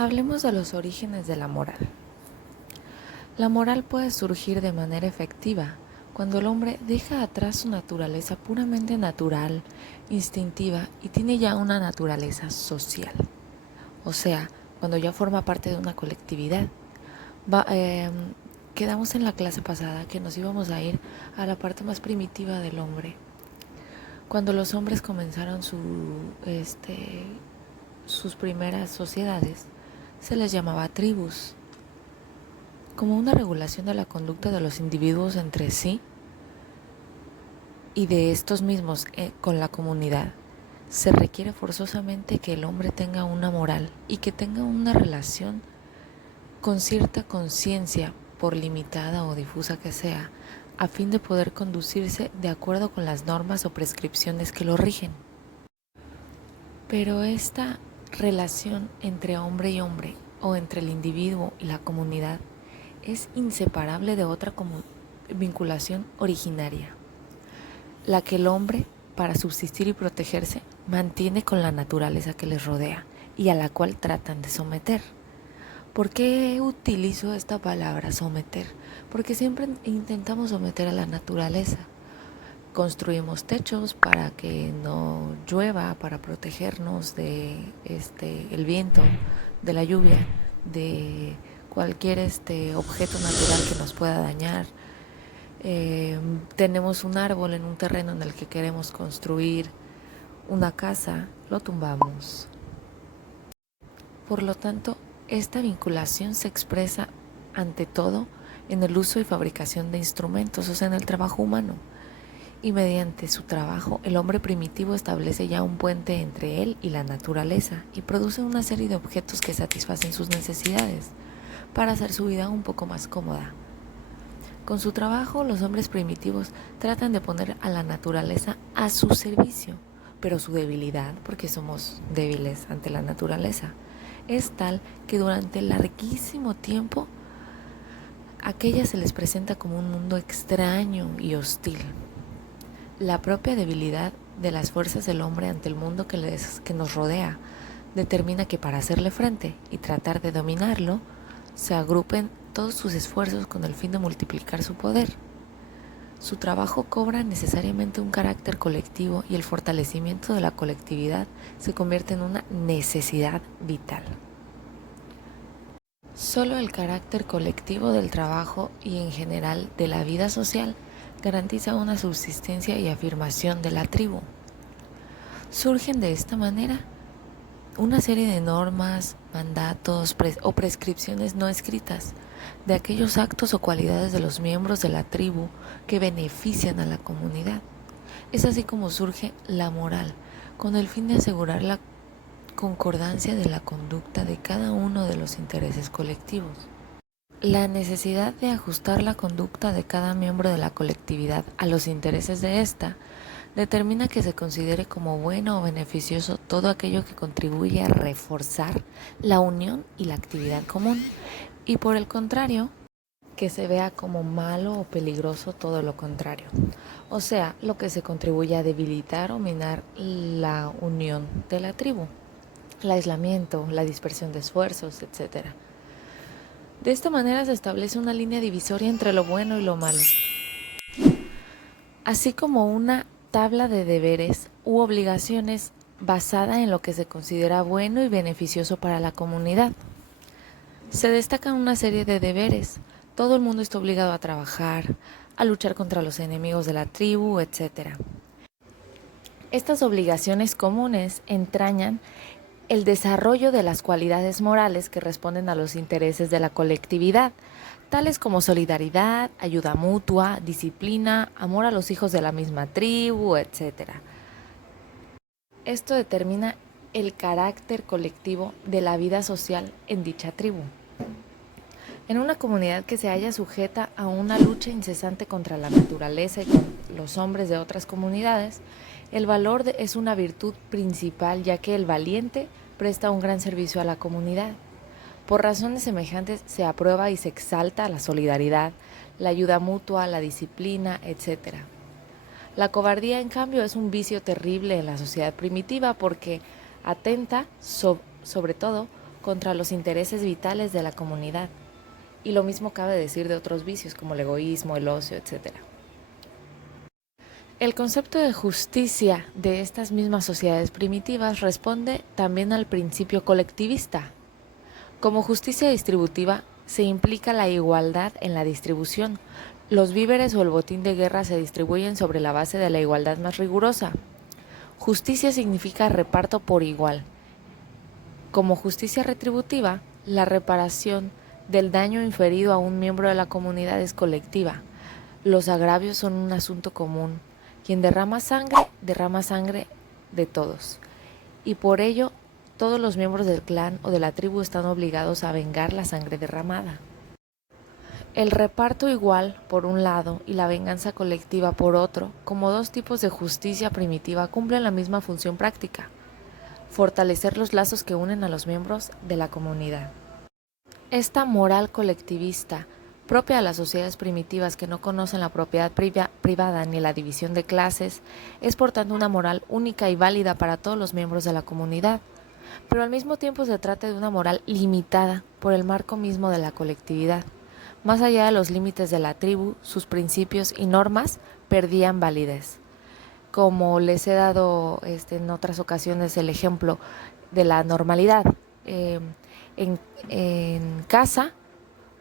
Hablemos de los orígenes de la moral. La moral puede surgir de manera efectiva cuando el hombre deja atrás su naturaleza puramente natural, instintiva y tiene ya una naturaleza social. O sea, cuando ya forma parte de una colectividad. Va, eh, Quedamos en la clase pasada que nos íbamos a ir a la parte más primitiva del hombre. Cuando los hombres comenzaron sus primeras sociedades, se les llamaba tribus, como una regulación de la conducta de los individuos entre sí y de estos mismos con la comunidad. Se requiere forzosamente que el hombre tenga una moral y que tenga una relación con cierta conciencia, por limitada o difusa que sea, a fin de poder conducirse de acuerdo con las normas o prescripciones que lo rigen. Pero esta relación entre hombre y hombre, o entre el individuo y la comunidad, es inseparable de otra vinculación originaria, la que el hombre, para subsistir y protegerse, mantiene con la naturaleza que les rodea y a la cual tratan de someter. ¿Por qué utilizo esta palabra someter? Porque siempre intentamos someter a la naturaleza. Construimos techos para que no llueva, para protegernos de el viento, de la lluvia, de cualquier objeto natural que nos pueda dañar. Tenemos un árbol en un terreno en el que queremos construir una casa, lo tumbamos. Por lo tanto, esta vinculación se expresa ante todo en el uso y fabricación de instrumentos, o sea, en el trabajo humano. Y mediante su trabajo, el hombre primitivo establece ya un puente entre él y la naturaleza y produce una serie de objetos que satisfacen sus necesidades para hacer su vida un poco más cómoda. Con su trabajo, los hombres primitivos tratan de poner a la naturaleza a su servicio, pero su debilidad, porque somos débiles ante la naturaleza, es tal que durante larguísimo tiempo aquella se les presenta como un mundo extraño y hostil. La propia debilidad de las fuerzas del hombre ante el mundo que nos rodea determina que para hacerle frente y tratar de dominarlo, se agrupen todos sus esfuerzos con el fin de multiplicar su poder. Su trabajo cobra necesariamente un carácter colectivo y el fortalecimiento de la colectividad se convierte en una necesidad vital. Solo el carácter colectivo del trabajo y en general de la vida social garantiza una subsistencia y afirmación de la tribu. Surgen de esta manera una serie de normas, mandatos o prescripciones no escritas de aquellos actos o cualidades de los miembros de la tribu que benefician a la comunidad. Es así como surge la moral, con el fin de asegurar la concordancia de la conducta de cada uno de los intereses colectivos. La necesidad de ajustar la conducta de cada miembro de la colectividad a los intereses de ésta determina que se considere como bueno o beneficioso todo aquello que contribuye a reforzar la unión y la actividad común, y por el contrario, que se vea como malo o peligroso todo lo contrario, o sea, lo que se contribuye a debilitar o minar la unión de la tribu, el aislamiento, la dispersión de esfuerzos, etc. De esta manera se establece una línea divisoria entre lo bueno y lo malo, así como una tabla de deberes u obligaciones basada en lo que se considera bueno y beneficioso para la comunidad. Se destacan una serie de deberes. Todo el mundo está obligado a trabajar, a luchar contra los enemigos de la tribu, etc. Estas obligaciones comunes entrañan el desarrollo de las cualidades morales que responden a los intereses de la colectividad, tales como solidaridad, ayuda mutua, disciplina, amor a los hijos de la misma tribu, etc. Esto determina el carácter colectivo de la vida social en dicha tribu. En una comunidad que se halla sujeta a una lucha incesante contra la naturaleza y con los hombres de otras comunidades, el valor es una virtud principal, ya que el valiente presta un gran servicio a la comunidad. Por razones semejantes se aprueba y se exalta la solidaridad, la ayuda mutua, la disciplina, etc. La cobardía, en cambio, es un vicio terrible en la sociedad primitiva porque atenta, sobre todo, contra los intereses vitales de la comunidad. Y lo mismo cabe decir de otros vicios como el egoísmo, el ocio, etc. El concepto de justicia de estas mismas sociedades primitivas responde también al principio colectivista. Como justicia distributiva se implica la igualdad en la distribución. Los víveres o el botín de guerra se distribuyen sobre la base de la igualdad más rigurosa. Justicia significa reparto por igual. Como justicia retributiva, la reparación del daño inferido a un miembro de la comunidad es colectiva. Los agravios son un asunto común. Quien derrama sangre de todos. Y por ello, todos los miembros del clan o de la tribu están obligados a vengar la sangre derramada. El reparto igual, por un lado, y la venganza colectiva, por otro, como dos tipos de justicia primitiva, cumplen la misma función práctica: fortalecer los lazos que unen a los miembros de la comunidad. Esta moral colectivista, propia de las sociedades primitivas que no conocen la propiedad privada ni la división de clases, es por tanto una moral única y válida para todos los miembros de la comunidad, pero al mismo tiempo se trata de una moral limitada por el marco mismo de la colectividad. Más allá de los límites de la tribu, sus principios y normas perdían validez. Como les he dado en otras ocasiones el ejemplo de la normalidad. En casa,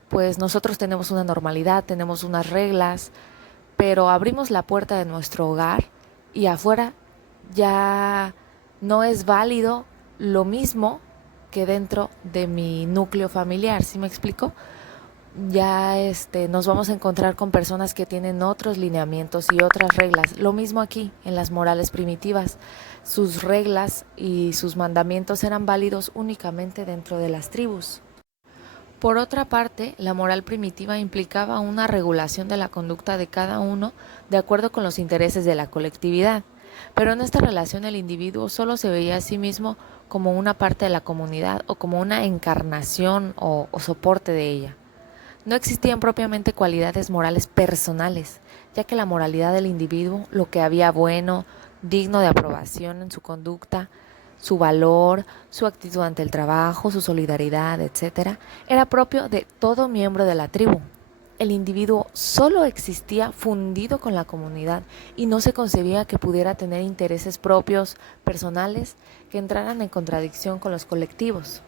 pues nosotros tenemos una normalidad, tenemos unas reglas, pero abrimos la puerta de nuestro hogar y afuera ya no es válido lo mismo que dentro de mi núcleo familiar, ¿sí me explico? Ya nos vamos a encontrar con personas que tienen otros lineamientos y otras reglas. Lo mismo aquí en las morales primitivas. Sus reglas y sus mandamientos eran válidos únicamente dentro de las tribus. Por otra parte, la moral primitiva implicaba una regulación de la conducta de cada uno de acuerdo con los intereses de la colectividad. Pero en esta relación el individuo solo se veía a sí mismo como una parte de la comunidad o como una encarnación o soporte de ella. No existían propiamente cualidades morales personales, ya que la moralidad del individuo, lo que había bueno, digno de aprobación en su conducta, su valor, su actitud ante el trabajo, su solidaridad, etc., era propio de todo miembro de la tribu. El individuo solo existía fundido con la comunidad y no se concebía que pudiera tener intereses propios, personales, que entraran en contradicción con los colectivos.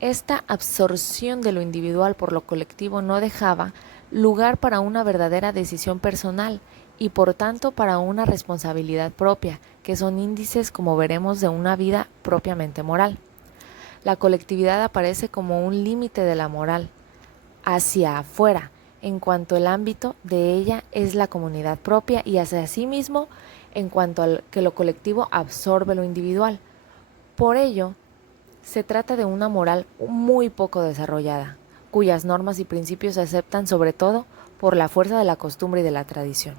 Esta absorción de lo individual por lo colectivo no dejaba lugar para una verdadera decisión personal y por tanto para una responsabilidad propia, que son índices, como veremos, de una vida propiamente moral. La colectividad aparece como un límite de la moral hacia afuera, en cuanto el ámbito de ella es la comunidad propia, y hacia sí mismo en cuanto a que lo colectivo absorbe lo individual. Por ello, se trata de una moral muy poco desarrollada, cuyas normas y principios se aceptan sobre todo por la fuerza de la costumbre y de la tradición.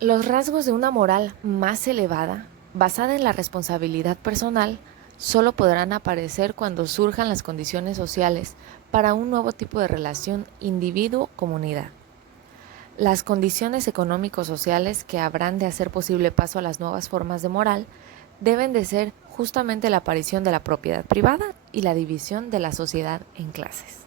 Los rasgos de una moral más elevada, basada en la responsabilidad personal, solo podrán aparecer cuando surjan las condiciones sociales para un nuevo tipo de relación individuo-comunidad. Las condiciones económico-sociales que habrán de hacer posible paso a las nuevas formas de moral deben de ser justamente la aparición de la propiedad privada y la división de la sociedad en clases.